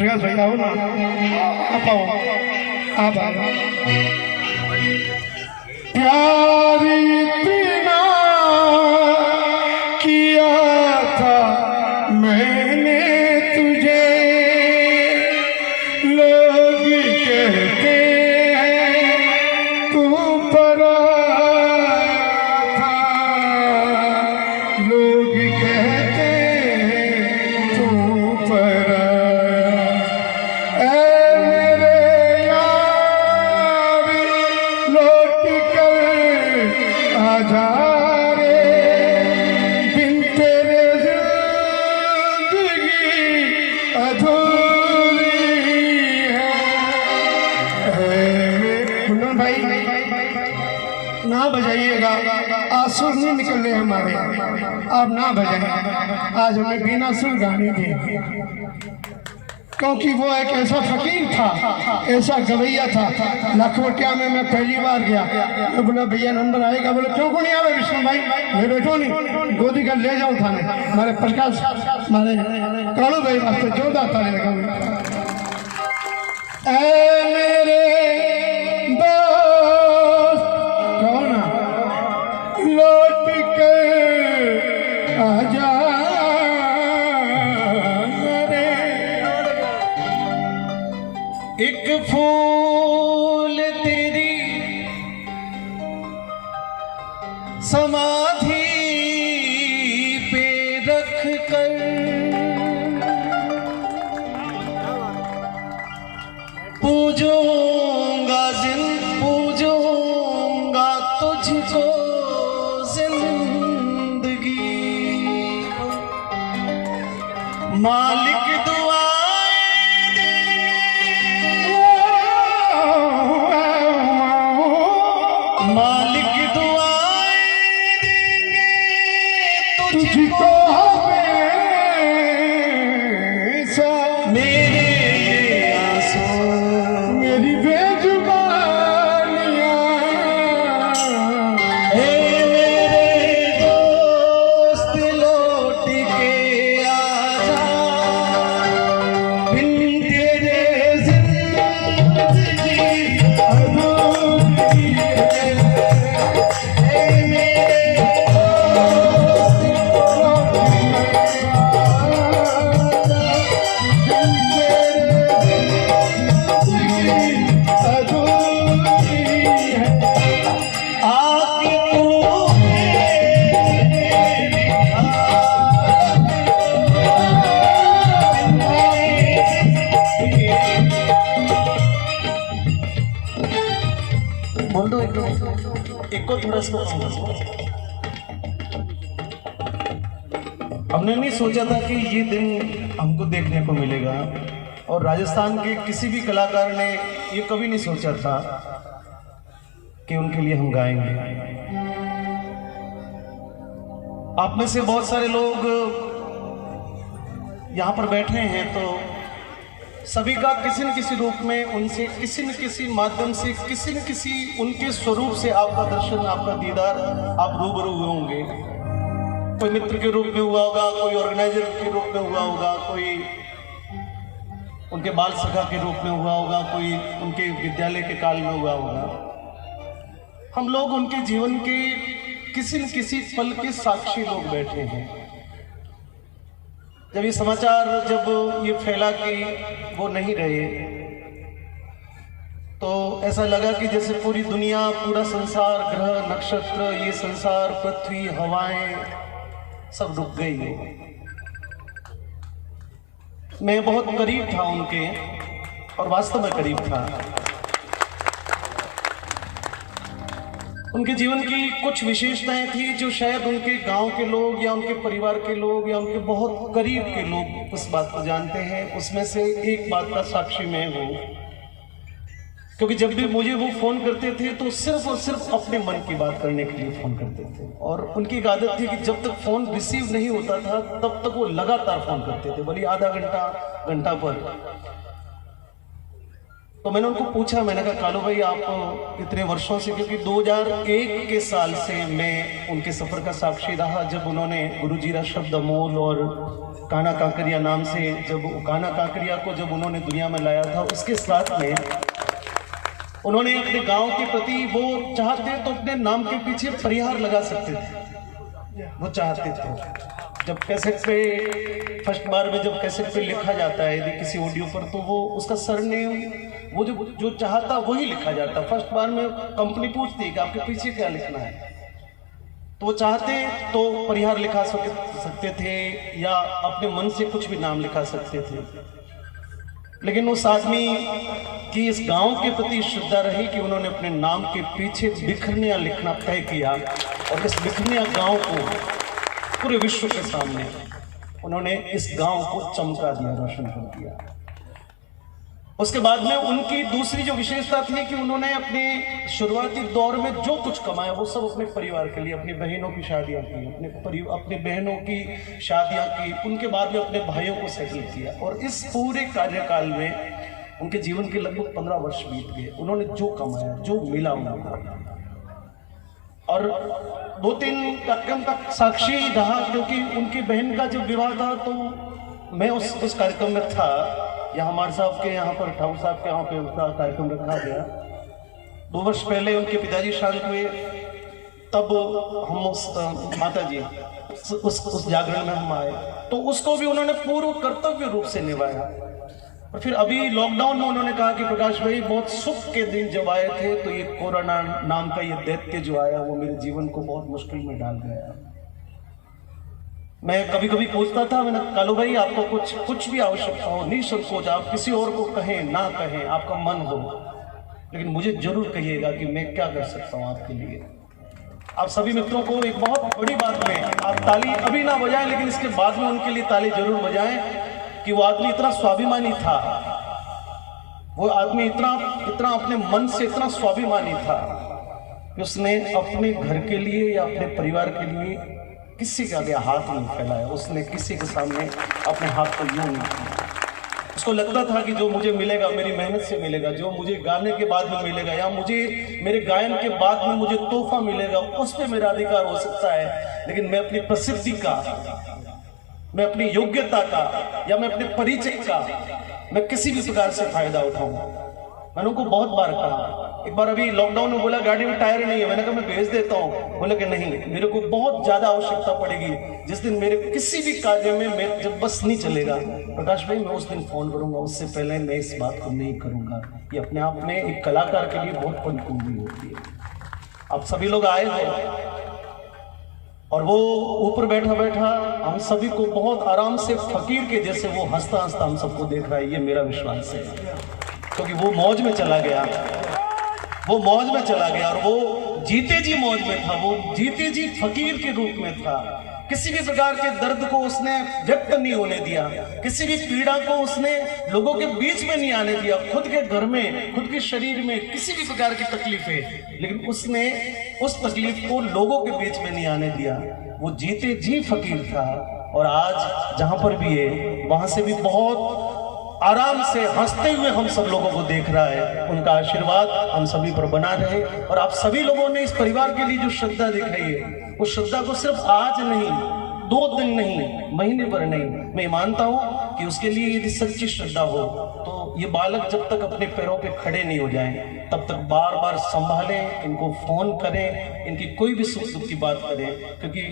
प्रकाश भाई आओ ना, आप आओ, आप आओ। प्यार इतना किया था मैंने तुझे, लोग कहते हैं तू पराया था, लोग कहते हैं तू पराया। ऐ मेरे यार लौट कर आजा रे, बिन तेरे जिंदगी अधूरी है। कुंदन भाई ना बजाइएगा, आंसू नहीं निकलने हमारे, आप ना बजाएं। आज हमें बिना सुर गाने थे, क्योंकि वो एक ऐसा फकीर था, ऐसा गवैया था। लखवटिया में मैं पहली बार गया, मैं बोला भैया नंबर आएगा, बोले क्यों को नहीं आवे विष्णु भाई, मैं बैठो नहीं, गोदी कर ले जाओ थाने। हमारे प्रकाश हमारे कालू भाई वास्ते जोरदार ताली लगाओ। ऐ मेरे दोस्त कौन लौट कर आजा रे, एक फूल तेरी समाधि पे रख कर, पूजूंगा तुझको जिंदगी, मालिक मालिक दुआएं देंगे तुझको हमेशा, मेरे ये आंसू मेरी बेजुबानियां, हे मेरे दोस्त लौट के आजा, बिन तेरे जिंदगी अधूरी है। बोल दो एक को थोड़ा सा। हमने नहीं सोचा था कि ये दिन हमको देखने को मिलेगा, और राजस्थान के किसी भी कलाकार ने ये कभी नहीं सोचा था कि उनके लिए हम गाएंगे। आप में से बहुत सारे लोग यहाँ पर बैठे हैं, तो सभी का किसी न किसी रूप में उनसे किसी न किसी माध्यम से किसी न किसी उनके स्वरूप से आपका दर्शन, आपका दीदार आप रूबरू हुए होंगे। कोई मित्र के रूप में हुआ होगा, कोई ऑर्गेनाइजर के रूप में हुआ होगा, कोई उनके बाल सखा के रूप में हुआ होगा, कोई उनके विद्यालय के काल में हुआ होगा। हम लोग उनके जीवन के किसी न किसी पल के साक्षी लोग बैठे हैं। जब ये समाचार जब ये फैला कि वो नहीं रहे, तो ऐसा लगा कि जैसे पूरी दुनिया, पूरा संसार, ग्रह नक्षत्र, ये संसार, पृथ्वी, हवाएं सब रुक गई है। मैं बहुत करीब था उनके, और वास्तव में करीब था। उनके जीवन की कुछ विशेषताएं थी जो शायद उनके गांव के लोग या उनके परिवार के लोग या उनके बहुत करीब के लोग उस बात को जानते हैं। उसमें से एक बात का साक्षी मैं हूँ, क्योंकि जब भी मुझे वो फ़ोन करते थे तो सिर्फ और सिर्फ अपने मन की बात करने के लिए फ़ोन करते थे। और उनकी एक आदत थी कि जब तक फ़ोन रिसीव नहीं होता था तब तक वो लगातार फ़ोन करते थे, भले आधा घंटा घंटा पर। तो मैंने उनको पूछा, मैंने कहा कालू भाई आप इतने वर्षों से, क्योंकि 2001 के साल से मैं उनके सफ़र का साक्षी रहा, जब उन्होंने गुरुजीरा शब्द अमोल और काना काकरिया नाम से, जब काना काकरिया को जब उन्होंने दुनिया में लाया था, उसके साथ में उन्होंने अपने गांव के प्रति, वो चाहते तो अपने नाम के पीछे परिहार लगा सकते थे, वो चाहते थे। जब कैसेट पे फर्स्ट बार में जब कैसेट पे लिखा जाता है यदि किसी ऑडियो पर, तो वो उसका सरनेम वो जो चाहता वही लिखा जाता। फर्स्ट बार में कंपनी पूछती है कि आपके पीछे क्या लिखना है, तो वो चाहते तो परिहार लिखा सकते थे या अपने मन से कुछ भी नाम लिखा सकते थे। लेकिन उस आदमी की इस गांव के प्रति श्रद्धा रही कि उन्होंने अपने नाम के पीछे बिखरनिया लिखना तय किया, और इस बिखरनिया गांव को पूरे विश्व के सामने उन्होंने इस गांव को चमका दिया, रोशन कर दिया। उसके बाद में उनकी दूसरी जो विशेषता थी कि उन्होंने अपने शुरुआती दौर में जो कुछ कमाया वो सब अपने परिवार के लिए, अपनी बहनों की शादियां की, अपने बहनों की शादियां की, उनके बाद में अपने भाइयों को सेटल किया। और इस पूरे कार्यकाल में उनके जीवन के लगभग 15 वर्ष बीत गए। उन्होंने जो कमाया, जो मिला उनको, और 2-3 कार्यक्रम तक साक्षी रहा, क्योंकि उनकी बहन का जब विवाह था तो मैं उस कार्यक्रम में था। यहाँ हमारे साहब के यहाँ पर, ठाकुर साहब के यहाँ पे उसका कार्यक्रम रखा गया। 2 वर्ष पहले उनके पिताजी शांत हुए, तब हम उस माता जी उस जागरण में हम आए, तो उसको भी उन्होंने पूर्ण कर्तव्य रूप से निभाया। और फिर अभी लॉकडाउन में उन्होंने कहा कि प्रकाश भाई बहुत सुख के दिन जब आए थे, तो ये कोरोना नाम का ये दैत्य जो आया वो मेरे जीवन को बहुत मुश्किल में डाल गया। मैं कभी कभी पूछता था, मैंने कालू भाई आपको कुछ भी आवश्यकता हो, निसंकोच आप किसी और को कहें ना कहें, आपका मन हो, लेकिन मुझे जरूर कहिएगा कि मैं क्या कर सकता हूँ आपके लिए। आप सभी मित्रों को एक बहुत बड़ी बात में, आप ताली अभी ना बजाएं, लेकिन इसके बाद में उनके लिए ताली जरूर बजाएं कि वो आदमी इतना स्वाभिमानी था, वो आदमी इतना अपने मन से इतना स्वाभिमानी था कि उसने अपने घर के लिए या अपने परिवार के लिए किसी के आगे हाथ नहीं फैलाया। उसने किसी के सामने अपने हाथ को यूं नहीं किया। उसको लगता था कि जो मुझे मिलेगा मेरी मेहनत से मिलेगा, जो मुझे गाने के बाद में मिलेगा या मुझे मेरे गायन के बाद में मुझे तोहफा मिलेगा, उस पर मेरा अधिकार हो सकता है, लेकिन मैं अपनी प्रसिद्धि का, मैं अपनी योग्यता का या मैं अपने परिचय का मैं किसी भी प्रकार से फायदा उठाऊंगा। मैंने उनको बहुत बार कहा। एक बार अभी लॉकडाउन में बोला गाड़ी में टायर नहीं है, मैंने कहा मैं भेज देता हूँ। बोला कि नहीं, मेरे को बहुत ज्यादा आवश्यकता पड़ेगी, जिस दिन मेरे किसी भी कार्य में मैं जब बस नहीं चलेगा प्रकाश भाई मैं उस दिन फोन करूंगा, उससे पहले मैं इस बात को नहीं करूंगा। ये अपने आप में एक कलाकार के लिए बहुत बड़ी कुंजी होती है। आप सभी लोग आए हो और वो ऊपर बैठा बैठा हम सभी को बहुत आराम से फकीर के जैसे वो हंसता हंसता हम सबको देख रहा है। ये मेरा विश्वास है, क्योंकि वो मौज में चला गया, वो मौज में चला गया और वो जीते जी मौज में था, वो जीते जी फकीर के रूप में था। किसी भी प्रकार के दर्द को उसने व्यक्त नहीं होने दिया, किसी भी पीड़ा को उसने लोगों के बीच में नहीं आने दिया। खुद के घर में, खुद के शरीर में किसी भी प्रकार की तकलीफ है, लेकिन उसने उस तकलीफ को लोगों के बीच में नहीं आने दिया। वो जीते जी फकीर था और आज जहां पर भी है वहां से भी बहुत आराम से हंसते हुए हम सब लोगों को देख रहा है। उनका आशीर्वाद हम सभी पर बना रहे। और आप सभी लोगों ने इस परिवार के लिए जो श्रद्धा दिखाई है, उस श्रद्धा को सिर्फ आज नहीं, 2 दिन नहीं, महीने भर नहीं, मैं मानता हूं कि उसके लिए यदि सच्ची श्रद्धा हो तो ये बालक जब तक अपने पैरों पे खड़े नहीं हो जाएं तब तक बार बार संभालें, इनको फोन करें, इनकी कोई भी सुख दुख की बात करें, क्योंकि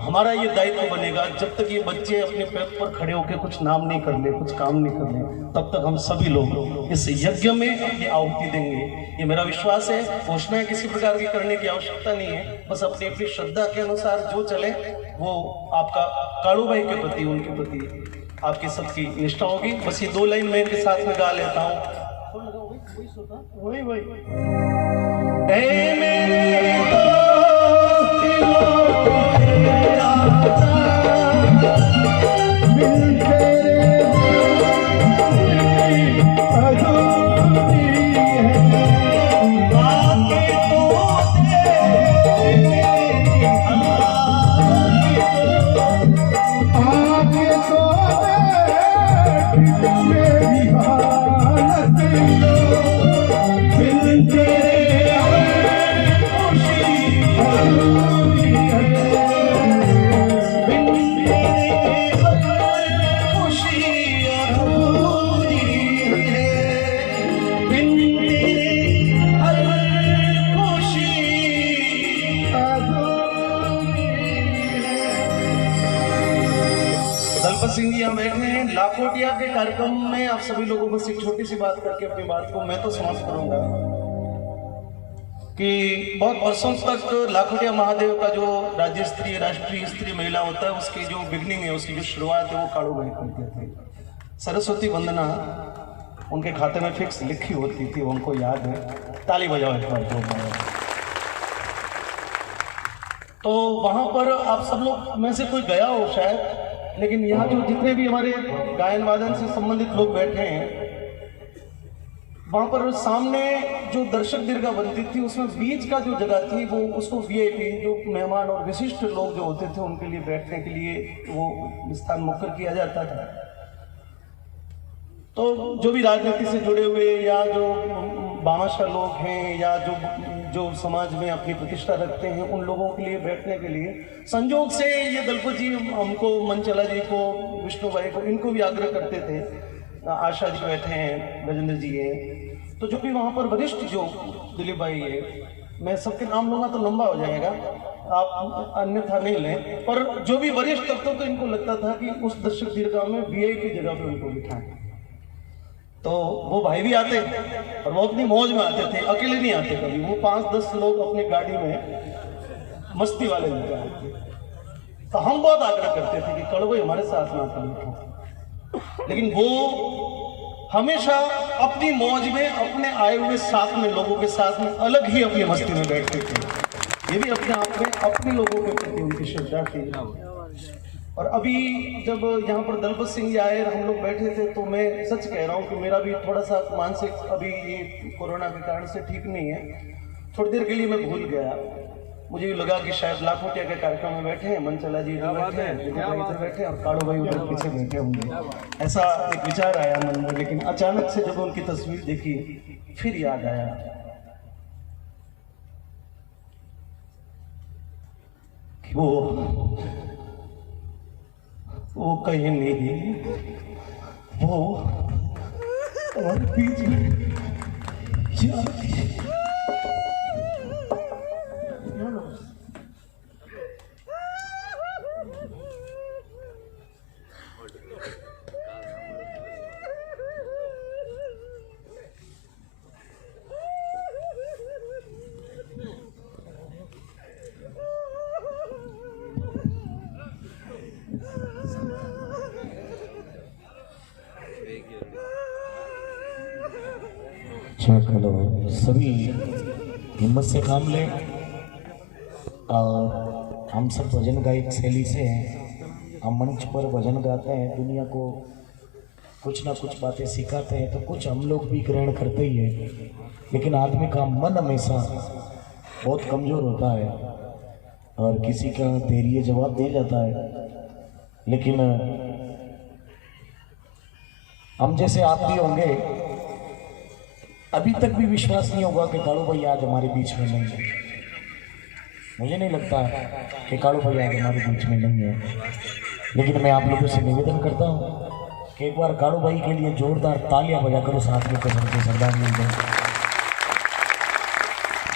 हमारा ये दायित्व बनेगा जब तक ये बच्चे अपने पैर पर खड़े होकर कुछ नाम नहीं कर ले, कुछ काम नहीं कर ले, तब तक हम सभी लोग इस यज्ञ में अपनी आहुति देंगे। ये मेरा विश्वास है। घोषणाएं किसी प्रकार की करने की आवश्यकता नहीं है, बस अपनी अपनी श्रद्धा के अनुसार जो चले वो आपका कालू भाई के प्रति, उनके प्रति आपकी सबकी निष्ठा होगी। बस ये 2 लाइन मैं इनके साथ में गा लेता हूँ। मेरी हालत दलपत सिंह जी यहाँ बैठे हैं लाखोटिया के कार्यक्रम में। आप सभी लोगों को एक छोटी सी बात करके अपनी बात को मैं तो समाप्त करूंगा कि बहुत वर्षों तक लाखोटिया महादेव का जो राज्य स्तरीय राष्ट्रीय स्तरीय मेला होता है उसकी जो बिगनिंग है, उसकी जो शुरुआत है वो काड़ू भाई करते थे। सरस्वती वंदना उनके खाते में फिक्स लिखी होती थी, उनको याद है। ताली बजाओ एक बार। तो वहाँ पर आप सब लोग में से कोई गया हो शायद, लेकिन यहाँ जो जितने भी हमारे गायन वादन से संबंधित लोग बैठे हैं, वहाँ पर सामने जो दर्शक दीर्घा बनती थी उसमें बीच का जो जगह थी वो उसको वीआईपी जो मेहमान और विशिष्ट लोग जो होते थे उनके लिए बैठने के लिए वो स्थान मुकर किया जाता था। तो जो भी राजनीति से जुड़े हुए या जो भामाशाह लोग हैं या जो समाज में अपनी प्रतिष्ठा रखते हैं उन लोगों के लिए बैठने के लिए संयोग से ये दलपत जी हमको, मनचला जी को, विष्णु भाई को, इनको भी आग्रह करते थे। आशा जी बैठे हैं, गजेंद्र जी हैं, तो जो भी वहाँ पर वरिष्ठ जो दिलीप भाई है, मैं सबके नाम लूँगा तो लंबा हो जाएगा, आप अन्यथा नहीं लें, पर जो भी वरिष्ठ तत्व तो इनको लगता था कि उस दर्शक दीर्घा में वीआईपी जगह पर उनको बिठाएं। तो वो भाई भी आते और वो अपनी मौज में आते थे, अकेले नहीं आते कभी। वो 5-10 लोग अपनी गाड़ी में मस्ती वाले लेके आते थे। तो हम बहुत आग्रह करते थे कि कड़वे हमारे साथ ना था, लेकिन वो हमेशा अपनी मौज में अपने आए हुए साथ में लोगों के साथ में अलग ही अपनी मस्ती में बैठते थे। ये भी अपने आप में अपने लोगों के प्रति उनकी श्रद्धा थी। और अभी जब यहाँ पर दलपत सिंह जी आए और हम लोग बैठे थे तो मैं सच कह रहा हूँ कि मेरा भी थोड़ा सा मानसिक अभी ये कोरोना के कारण से ठीक नहीं है। थोड़ी देर के लिए मैं भूल गया, मुझे भी लगा कि शायद लाखोटिया के कार्यक्रम में बैठे हैं, मनचला जी इधर बैठे हैं, दिलीप भाई इधर बैठे हैं और काड़ू भाई उधर पीछे बैठे होंगे, ऐसा एक विचार आया मन में। लेकिन अचानक से जब उनकी तस्वीर देखी फिर याद आया कि वो कहीं नहीं, वो हमारे बीच में चलो सभी हिम्मत से काम लें। और हम सब भजन गायक शैली से हैं, हम मंच पर भजन गाते हैं, दुनिया को कुछ ना कुछ बातें सिखाते हैं, तो कुछ हम लोग भी ग्रहण करते ही हैं। लेकिन आदमी का मन हमेशा बहुत कमज़ोर होता है और किसी का धैर्य जवाब दे जाता है। लेकिन हम जैसे आप भी होंगे, अभी तक भी विश्वास नहीं होगा कि काड़ू भाई आज हमारे बीच में नहीं है। मुझे नहीं लगता कि काड़ू भाई आज हमारे बीच में नहीं है, लेकिन मैं आप लोगों से निवेदन करता हूँ कि एक बार काड़ू भाई के लिए जोरदार तालियां बजा करो, साथ में कसम से श्रद्धांजलि दें।